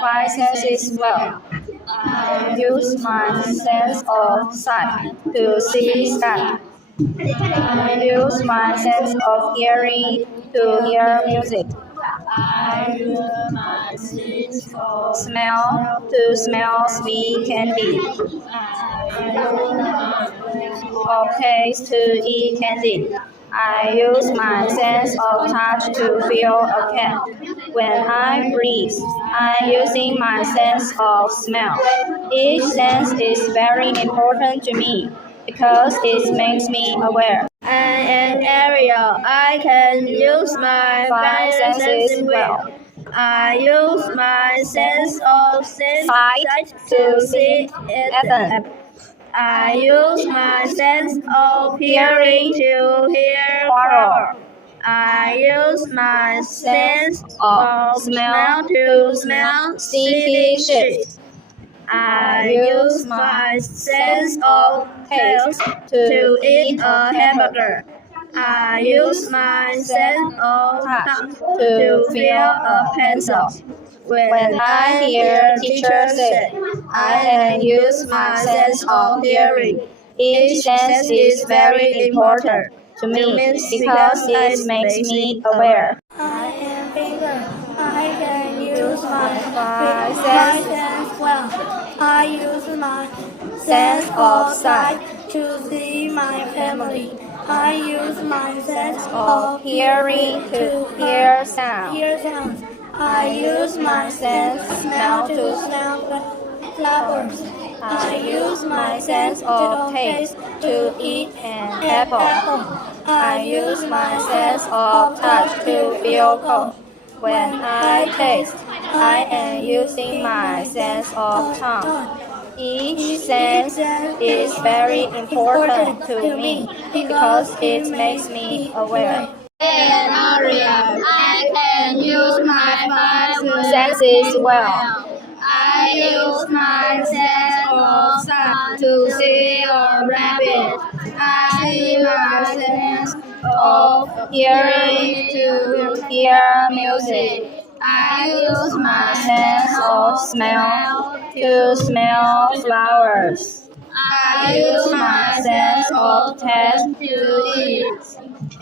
five senses well. I use my sense of sight to see sky. I use my sense of hearing to hear music. I use my sense of smell to smell sweet candy. I use my sense of taste to eat candy. I use my sense of touch to feel a cat. When I breathe, I'm using my sense of smell. Each sense is very important to me because it makes me aware. And an area I can use my Five senses well. I use my sense of Sight to see Ethan. I use my sense of hearing to hear flower. I use my sense of smell to smell stinky shit. I use my sense of taste to eat a hamburger. I use my sense of touch to feel a pencil. When I hear teacher say, I can use my sense of hearing. Each sense is very important to me because it makes me aware. I am finger. I can use my Five sense well. I use my sense of sight to see my family. I use my sense of hearing to hear sounds. I use my sense of smell to smell flowers. I use my sense of taste to eat an apple. I use my sense of touch to feel cold. When I taste, I am using my sense of tongue. Each sense is very important to me because it makes me aware. An area I can use my five Senses well. I use my sense of sight to see a rabbit. I use my sense of Hearing to hear music. I use my Sense of smell to smell flowers. I use my sense of Taste to eat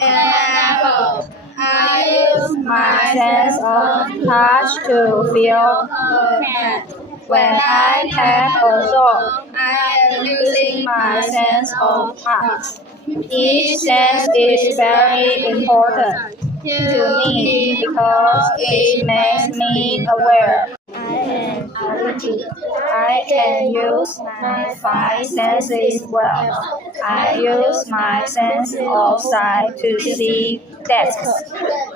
an apple. I use my sense of touch to feel. a cat. When I pet a dog, I am using my sense of touch. Each sense is very important to me because it makes me aware. I can use my five senses well. I use my sense of sight to see desks.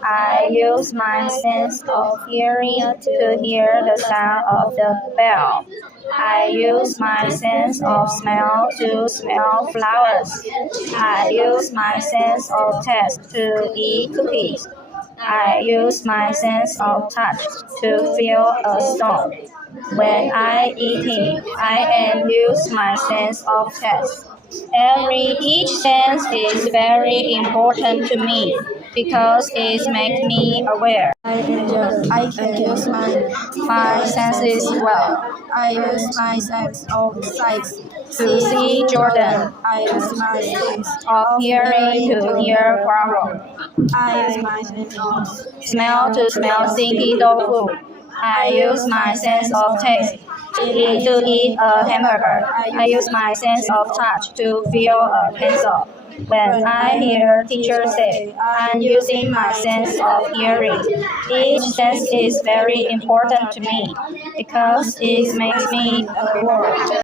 I use my sense of hearing to hear the sound of the bell. I use my sense of smell to smell flowers. I use my sense of taste to eat cookies. I use my sense of touch to feel a stone. When I eating, I am use my sense of taste. Each sense is very important to me because it makes me aware. I can use my Five senses well. I use my sense of sight To see Jordan, I use my sense of hearing to hear Bravo, I use my sense of smell to smell stinky dog food. I use my sense of taste to eat a hamburger. I use my sense of touch to feel a pencil. When I hear teacher say, I'm using my sense of hearing. Each sense is very important to me because it makes me aware.